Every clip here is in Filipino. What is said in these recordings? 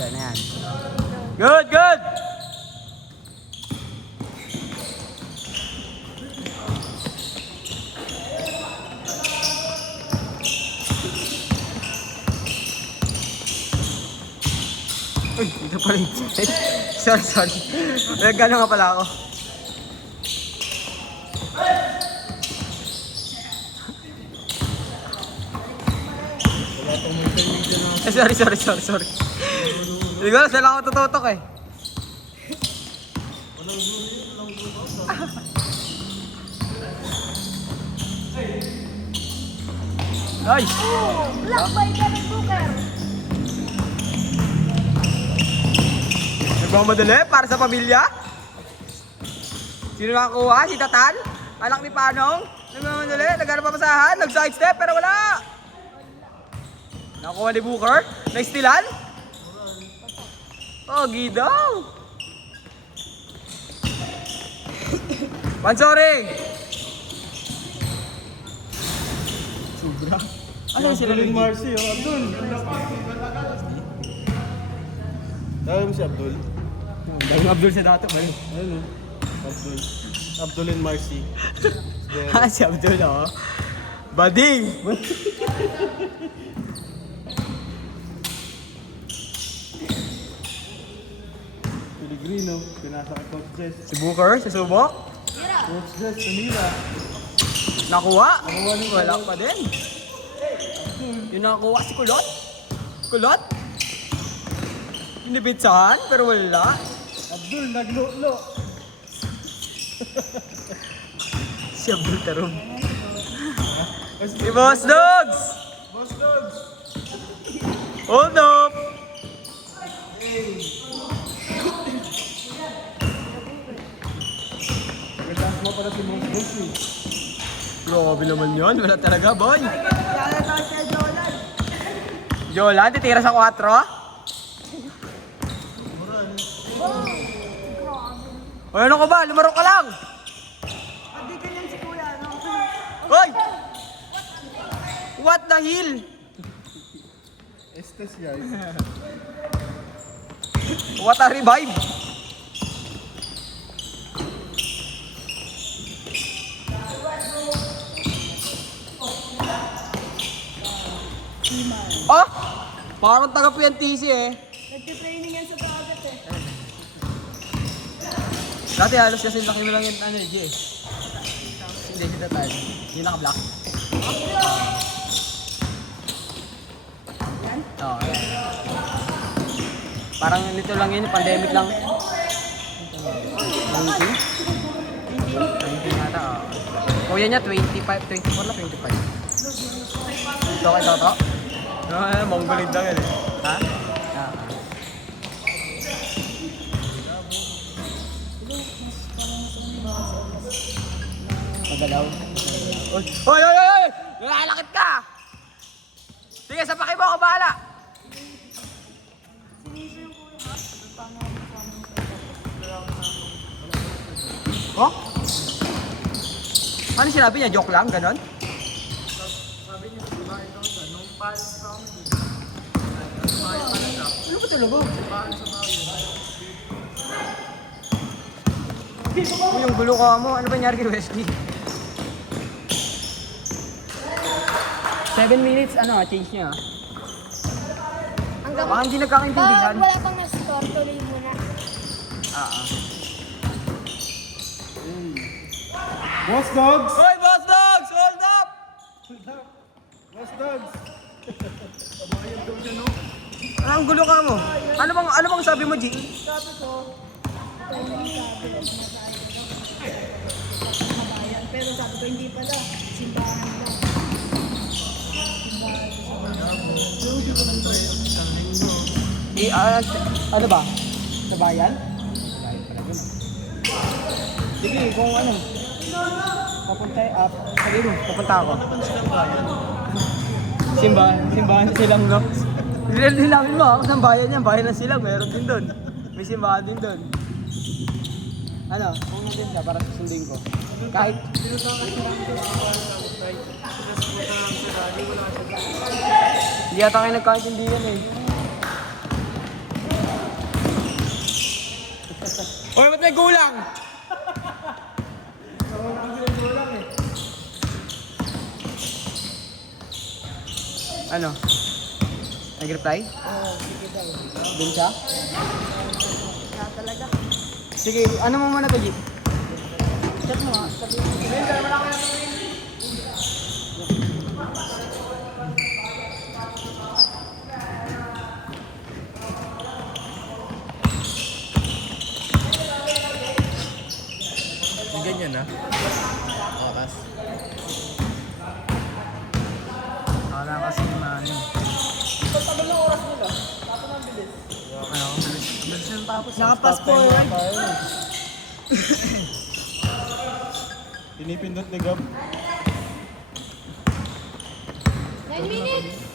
Yan na yan. Good, good! Uy, dito pa rin. Sorry. Nagano nga pala ako. Sorry. Hindi ko alam, saan lang ako tututok eh. Ay! Black by Kevin Booker. Nagmamadali para sa pamilya? Sino nakakuha? Si Tatan? Anak ni Panong? Nagmamadali? Naghanap pa masahan? Nag-sidestep pero wala! Nakuha ni Booker? Naistilan? Pogi daw! Pansoring! Sobra. Ano yung sila Abdul Marcy, oh. Abdul! Tawag mo si Abdul? Dahil Abdul sa dato, bali. Ano? Abdul. Abdul and Marcy. Si Abdul, oh. Bading! Pellegrino, pinasa kay Coach Jess. Si Booker, si Subok. Coach Jess, Manila. Nakuha. Wala pa din. Yung nakuha si Kulot. Kulot? Inipitsahan, pero wala. Abdul, naglulo. Si Abdul Tarong. Si Boss Dogs! Boss Dogs! Hold up! Nagtaas mo pala si Boss Dogs, eh. Grabe naman yun. Wala talaga, boy. Jolan, titira sa 4? O ano ka ba? Lumaro ka lang! Hindi ganyan si Kuya, no? Hoy! What the hell? Estes, guys. What a revive! Oh! Parang taga-PNTC eh. Nagtitraining yan sa dagat eh. Dati halos kasi laki mo lang yung ano eh, Hindi, si Tatan. Yung naka-black. Yan? Oo. Parang nito lang yun, pandemic lang. 19? 19 ata, oo. Kuya niya, 25, 24 na, 25. Ito kay Toto? Mongolid lang yan eh. Ha? Magalaw. Hoy! Lalakit ka! Sige, sapakin mo ako, bahala! Oh? Ano sinabi niya? Joke lang? Ganon? Sabi niya, di ba ito, nung palis pa kami dito. Ano ba talaga? Uy, yung gulo ka mo. Ano ba nangyari kay Wesley? 7 minutes, change niya. Hanggang Baka hindi nagkakaintindihan. wala pang na-store, tuloy muna. Boss Dogs! Hoy, Boss Dogs! Hold up! Boss Dogs! Kabayan daw siya, no? Ang gulo ka mo. Ano bang sabi mo, G? Sabi ko, kabayan. Pero sabi ko, hindi pala. Simbahan lang. Ano ba? Sa bayan? Sige, kung ano. Papunta ako. Simbahan silang, no? Nilalamin mo ako ng bayan yan. Bayan ng silang, meron din doon. May simbahan din doon. Ano? Kung natin ka, para susundin ko. Kahit... Hindi ata kayo nagkaintindihan eh. may gulang! Wala kasi may gulang eh. Ano? Nag-reply? Oo, sige daw. Dun siya? Wala talaga. Sige, ano mo muna to, G? Chat mo nga, sabihin mo. Yung ganyan na. Oras. Wala kasi ano. Pagtagal ng oras nila. Tapos ang bilis. Ano? Bilis yung tapos. Nakapas forward. Pinipindot ni Gab. 9 minutes!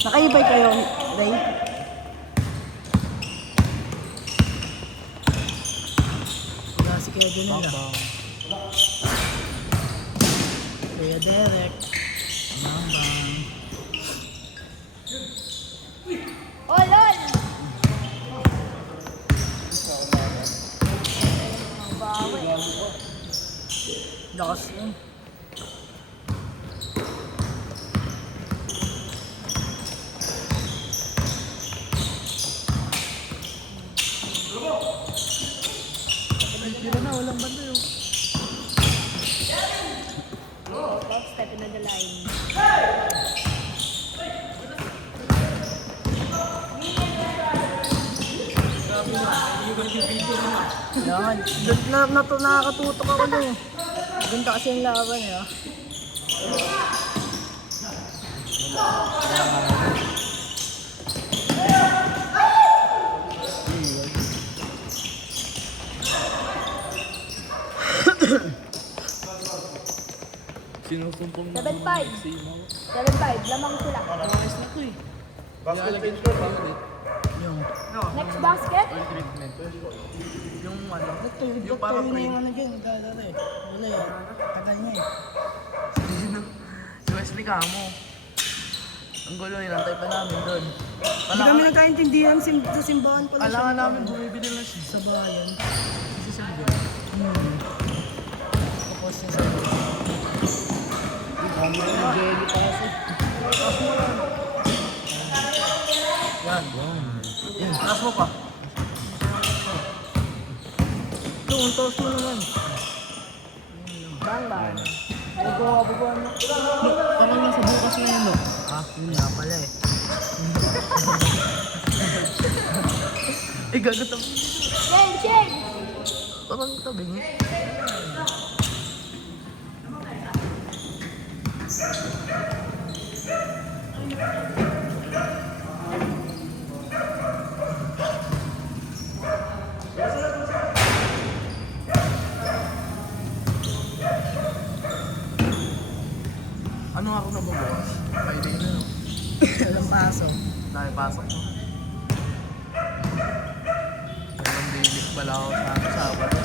Nakaibay kayo, Ray? Wala si Kuya Junel ah. Kuya Derek. Mambang. Oh, lol! Ang bawi. Lakas yun. Tira na, walang banda yun. Top step in the line. Yan. Nakakatutok ako nun. Ganda kasi yung laban eh. Sinusumpong 7-5. 7-5, lamang sila. Ayos na to eh. Ilalagay ko pa ulit. Yung, Next basket? Oil treatment. yung ano. Yung parang na print. yung ano dyan. Dada eh. Wala eh. Tagal niya eh. Si Wesley Camo. Ang gulo, inantay pa namin doon. Hindi kami nagkaintindihan sa simbahan pala Alam nga namin, bumibili lang siya. Sa bayan. Kasi sa bayan. Tapos yung sa bayan. Jelly pa kasi. Yan. Yan. Taas mo pa. Ito, ang taas mo naman. Bang bang. Bubuhan mo. Parang nasa bukas na yun, no? Ah, yun nga pala eh. Eh, gagatang. Chen, Chen! Parang tabingi. Ano ako na bubukas? Friday na, no? Walang pasok. Nakipasok mo. Hanggang daily pala ako sa Sabado.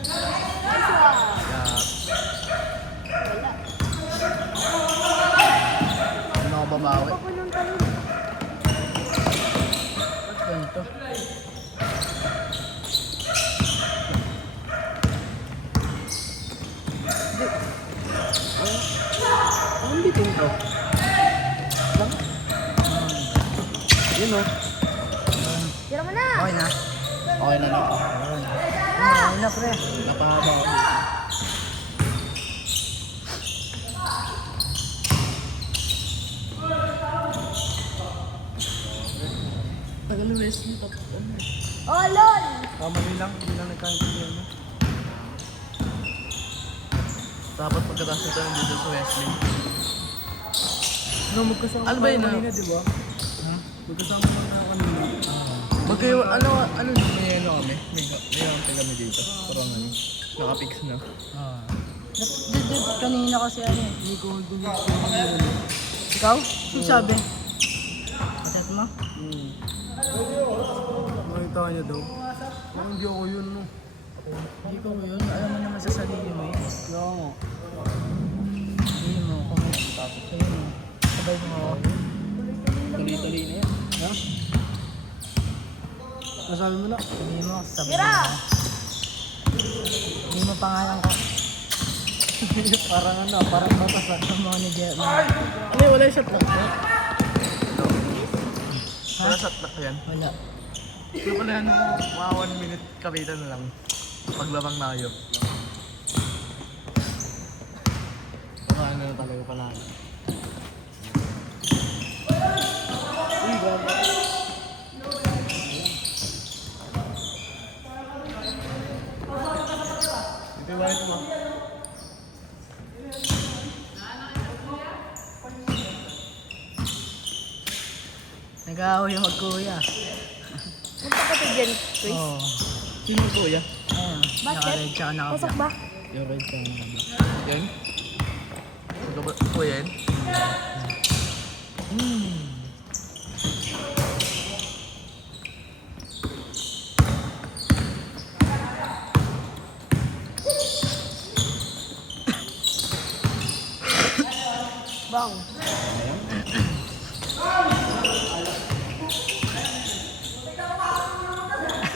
Nice one! Kaya, Wala. ano ako babawi? Papunong tayo. Ba't ganito? Anong bitin to? Lang? Yun o. Tira mo na! Okay na. Okay na lang. Okay na pre. Napahaba ako. Tagal na Wesley, tapos ano eh. Oh, lol! Kamali lang, hindi lang nagkaintindihan mo. Dapat pagkatapos nito nandito sa Wesley. No, magkasama Ano ba yun, tayo ah? kanina, di ba? Magkasama tayo kanina. Magkayo, ano may ano kami? May kami kami dito. Parang ano, nakapix na. Ah. Kanina kasi ano eh. Hindi ko Ikaw? Sino sabi? Katat mo? Nakita niya daw. Parang di ako yun, no? Hindi ko yun. Alam mo naman sa sarili mo eh. Oo. Hindi mo. Kung Ayun o. Sabay mo ako. Tuloy-tuloy na yan. Ha? Nasabi mo na. Hindi mo, sabay Tira! mo. Hindi mo pangalan ko. Parang ano, parang batas ah. Sa mga ni Jeremy. Ano wala yung shot na? Wala shot na yan? Wala. Yung pala ano, mga 1 minute kapitan na lang. Paglabang na kayo. Baka ano na talaga pala. Uy, ganda. Ito ba ito mo? Nag-aaway yung magkuya. Punta ka to dyan, Chris. Oo. Sino po ya? Ayun. Bakit? Naka-red tsaka Pasok naka-black. ba? Yung red tsaka naka-black. Yan? Ito ba po yan? Bang.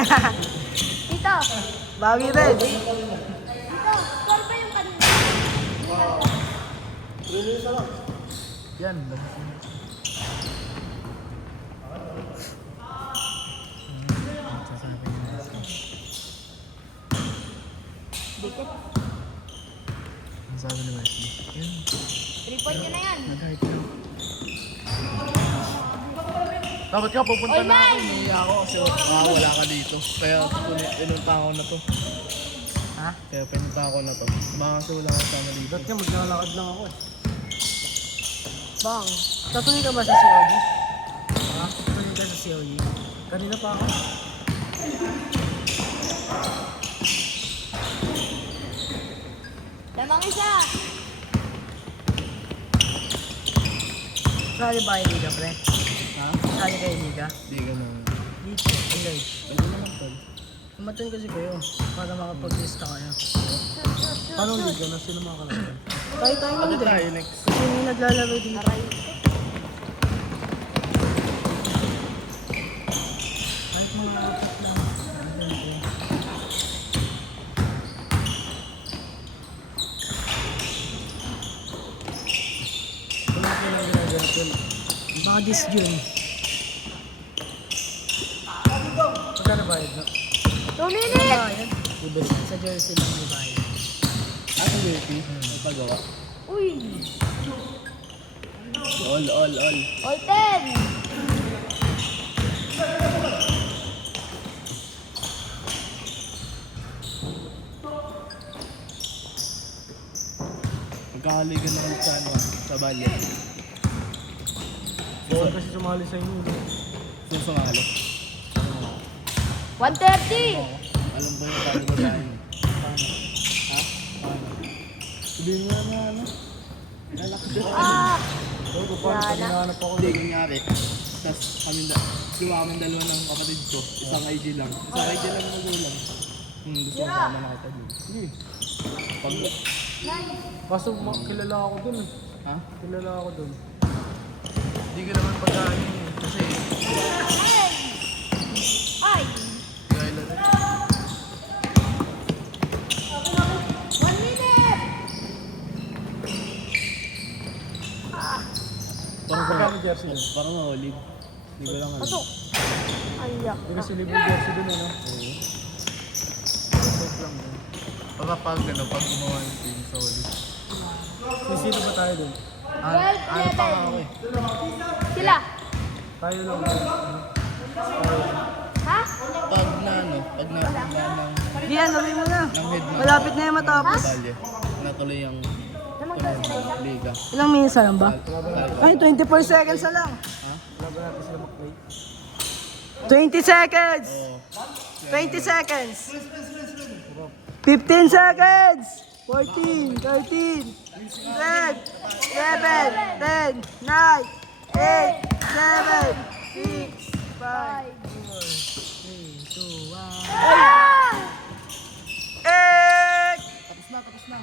Tito, Bagi rin. Tito, score ba yung kanina? Yan. Dikit. Ang sabi ni Wesley. Yan. 3 point yun na yan. Nag-heart lang. Dapat ka pupunta Oy, na ako. Mike! Umiiyak ako kasi wala ka dito. Kaya pinunta ako na to. Ha? Kaya pinunta ako na to. Baka kasi wala ka sama dito. Ba't ka maglalakad lang ako eh. Bang, tatuloy ka ba sa COG? Ha? Tatuloy ka sa COG? Kanina pa ako. Lamang isa. Sali ba kayo liga, pre? Ha? Sali kayo liga? Hindi ka na. Dito, engage. Ano naman tol? Umatun kasi kayo para makapag-lista kayo. Paano liga na? Sino makakalaban? Tayo tayo Ano lang din. tayo next? Kasi may naglalaro dito. Aray. Kahit mga utak lang. Wala ka lang ginagawa yun. Baka this June. Magkano bayad na? 2 minutes. Ayan. Sa jersey lang di ba yun? Ano Wesley? May pagawa? Uy. All. All 10. Magkakaligan naman sa ano, sa balya. Saan kasi sumali sa inyo? no? Susumalo. 130. Alam ko yung paano gagawin. Ha? Paano? Sabihin nga na ano. Ah. Pero kung paano pag hinahanap ako Hindi, kunyari. Tapos gawa kami dalawa ng kapatid ko. Isang ID lang. Isang ID lang na magulang. Gusto mo sama na kita dun. sige. Pag, Kaso kilala ako dun eh. ha? Kilala ako dun. Hindi ka naman pagkain eh. Kasi, Ay. gaya lang. 1 minute. Parang Magkano jersey yun? Parang ma-olive. Hindi ko lang alam. Pasok. Ayak. Hindi kasi libre jersey dun ano. Safe lang dun. Pag pag gumawa ng team sa olive. Sino ba tayo dun? Ano pa nga ako eh. Sila. Tayo lang. Ha? Pag na ng Hindi yan, gawin mo na. head na Malapit na yung matapos. balye. Natuloy ang Lamang daw sila isa. liga. Ilang minutes na lang ba? Ay, 24 seconds na lang. Laban natin sila mag-play. 20 seconds! Oo. 20 seconds! 15 seconds! 14, 13, 10, 11, 10, 9, 8, 7, 6, 5, 4, 3, 2, 1. Ah! 8! Tapos na.